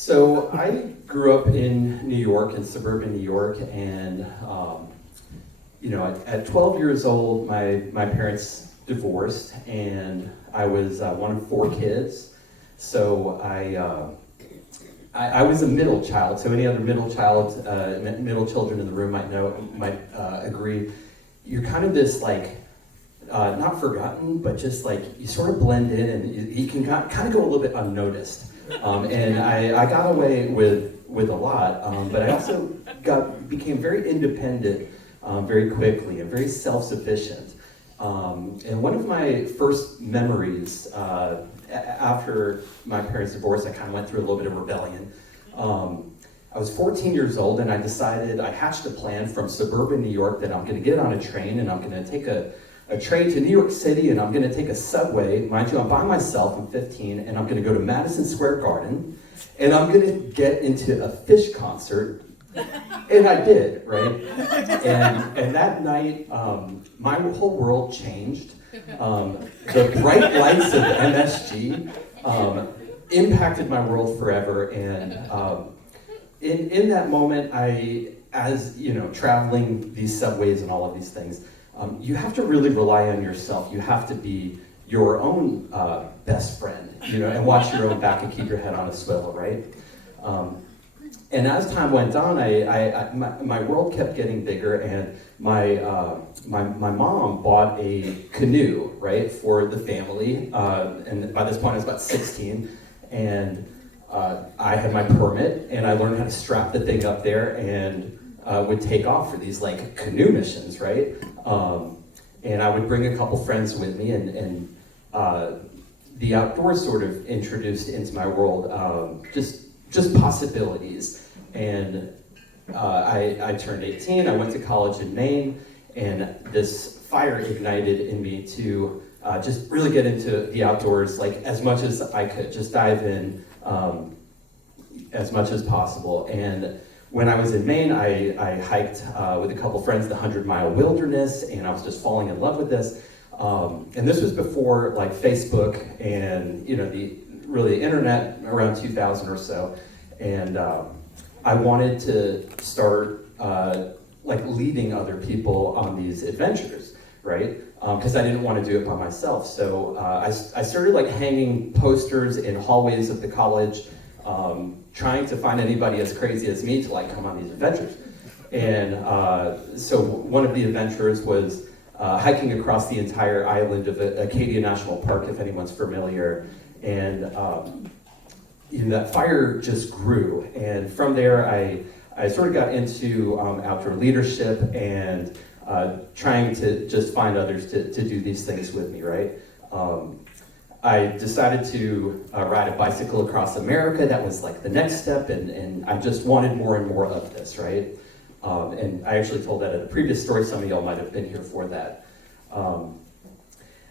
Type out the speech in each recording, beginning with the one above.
So I grew up in New York, in suburban New York, and at 12 years old, my parents divorced, and I was one of four kids. So I was a middle child. So any other middle children in the room might agree. You're kind of this not forgotten, but just you sort of blend in, and you can kind of go a little bit unnoticed. And I got away with a lot, but I also became very independent very quickly and very self-sufficient. And one of my first memories after my parents' divorce, I kind of went through a little bit of rebellion. I was 14 years old, and I hatched a plan from suburban New York that I'm going to get on a train, and I'm going to take a train to New York City, and I'm going to take a subway. Mind you, I'm by myself, I'm 15, and I'm going to go to Madison Square Garden, and I'm going to get into a Fish concert. And I did, right? And that night, my whole world changed. The bright lights of MSG impacted my world forever. And in that moment, traveling these subways and all of these things, you have to really rely on yourself. You have to be your own best friend, and watch your own back and keep your head on a swivel, right? And as time went on, my world kept getting bigger, and my mom bought a canoe, right, for the family. And by this point, I was about 16, and I had my permit, and I learned how to strap the thing up there and would take off for these canoe missions, right? And I would bring a couple friends with me, and the outdoors sort of introduced into my world just possibilities. And I turned 18, I went to college in Maine, and this fire ignited in me to just really get into the outdoors, as much as I could, just dive in as much as possible. And when I was in Maine, I hiked with a couple friends the 100-mile wilderness, and I was just falling in love with this. And this was before Facebook and the internet, around 2000 or so. And I wanted to start leading other people on these adventures, right? Because I didn't want to do it by myself. So I started hanging posters in hallways of the college, trying to find anybody as crazy as me to come on these adventures. And so one of the adventures was hiking across the entire island of Acadia National Park, if anyone's familiar. And that fire just grew. And from there, I sort of got into outdoor leadership and trying to just find others to do these things with me, right? I decided to ride a bicycle across America. That was the next step, and I just wanted more and more of this, right? And I actually told that at a previous story. Some of y'all might have been here for that.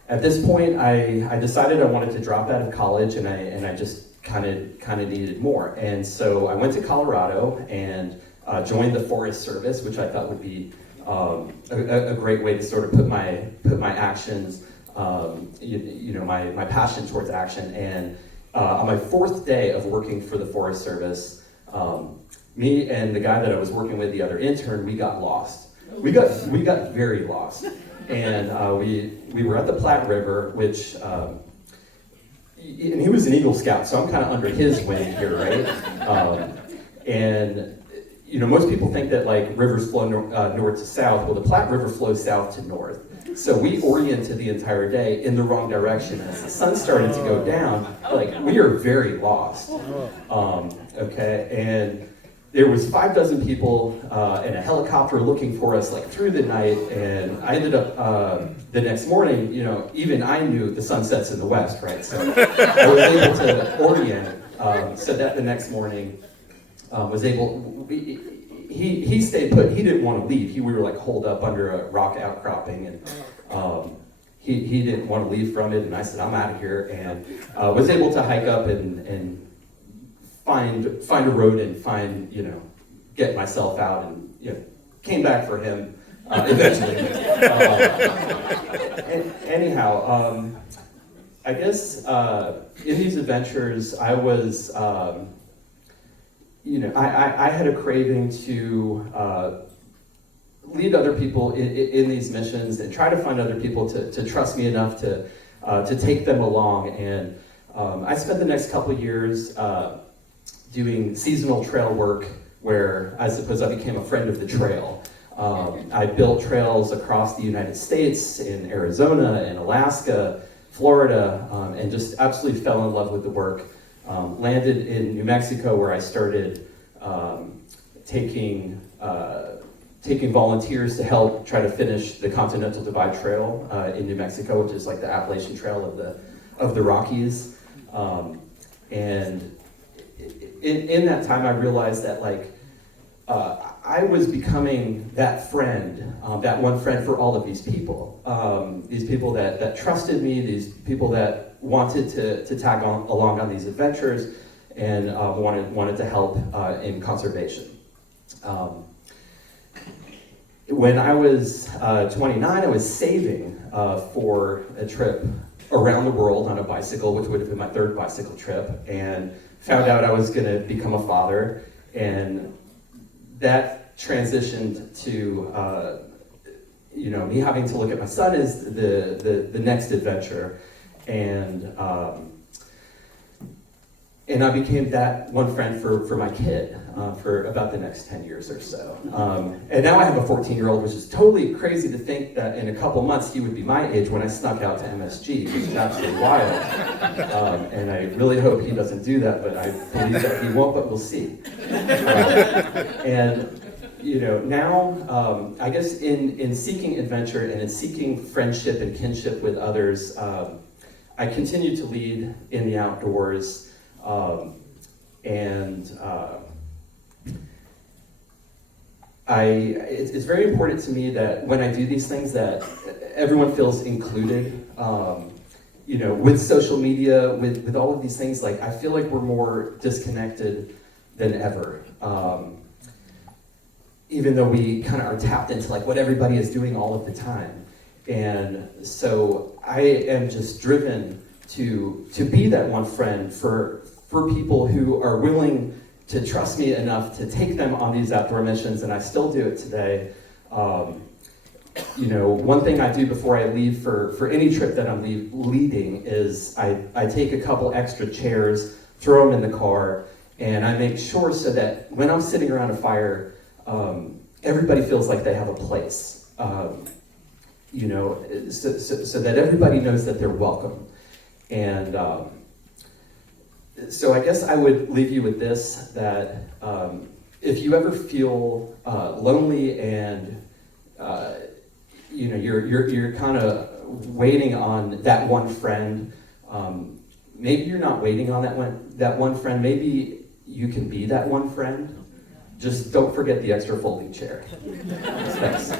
At this point, I decided I wanted to drop out of college, and I just kind of needed more. And so I went to Colorado and joined the Forest Service, which I thought would be a great way to sort of put my actions, my passion towards action. And on my fourth day of working for the Forest Service, me and the guy that I was working with, the other intern, we got lost. We got very lost. And we were at the Platte River, which, and he was an Eagle Scout, so I'm kind of under his wing here, right? And most people think that rivers flow north to south. Well, the Platte River flows south to north. So we oriented the entire day in the wrong direction. As the sun started to go down, we are very lost. Okay, and there was 6 people and a helicopter looking for us through the night. And I ended up the next morning, even I knew the sun sets in the west, right? So I was able to orient so that the next morning was able. He stayed put. He didn't want to leave. We were holed up under a rock outcropping, and he didn't want to leave from it. And I said, I'm out of here, and was able to hike up and find a road and get myself out, and came back for him eventually. Anyhow, I guess in these adventures, I was I had a craving to lead other people in these missions and try to find other people to trust me enough to take them along. And I spent the next couple of years doing seasonal trail work, where I suppose I became a friend of the trail. I built trails across the United States, in Arizona, in Alaska, Florida, and just absolutely fell in love with the work. Landed in New Mexico, where I started taking volunteers to help try to finish the Continental Divide Trail in New Mexico, which is like the Appalachian Trail of the Rockies. And in that time, I realized that I was becoming that friend, that one friend for all of these people that trusted me, these people that wanted to tag along on these adventures, and wanted to help in conservation. When I was 29, I was saving for a trip around the world on a bicycle, which would have been my third bicycle trip, and found out I was going to become a father, and that transitioned to me having to look at my son as the next adventure, and I became that one friend for my kid for about the next 10 years or so. And now I have a 14-year-old, which is totally crazy to think that in a couple months he would be my age when I snuck out to MSG, which is absolutely wild. And I really hope he doesn't do that, but I believe that he won't, but we'll see. Now, I guess in seeking adventure and in seeking friendship and kinship with others, I continue to lead in the outdoors. It's very important to me that when I do these things that everyone feels included. With social media, with all of these things, I feel like we're more disconnected than ever. Even though we kind of are tapped into what everybody is doing all of the time. And so I am just driven to be that one friend for people who are willing to trust me enough to take them on these outdoor missions, and I still do it today. One thing I do before I leave for any trip that I'm leading is I take a couple extra chairs, throw them in the car, and I make sure so that when I'm sitting around a fire, everybody feels like they have a place. So that everybody knows that they're welcome. And so I guess I would leave you with this, that if you ever feel lonely and you're kind of waiting on that one friend, maybe you're not waiting on that one friend, maybe you can be that one friend. Just don't forget the extra folding chair. Thanks.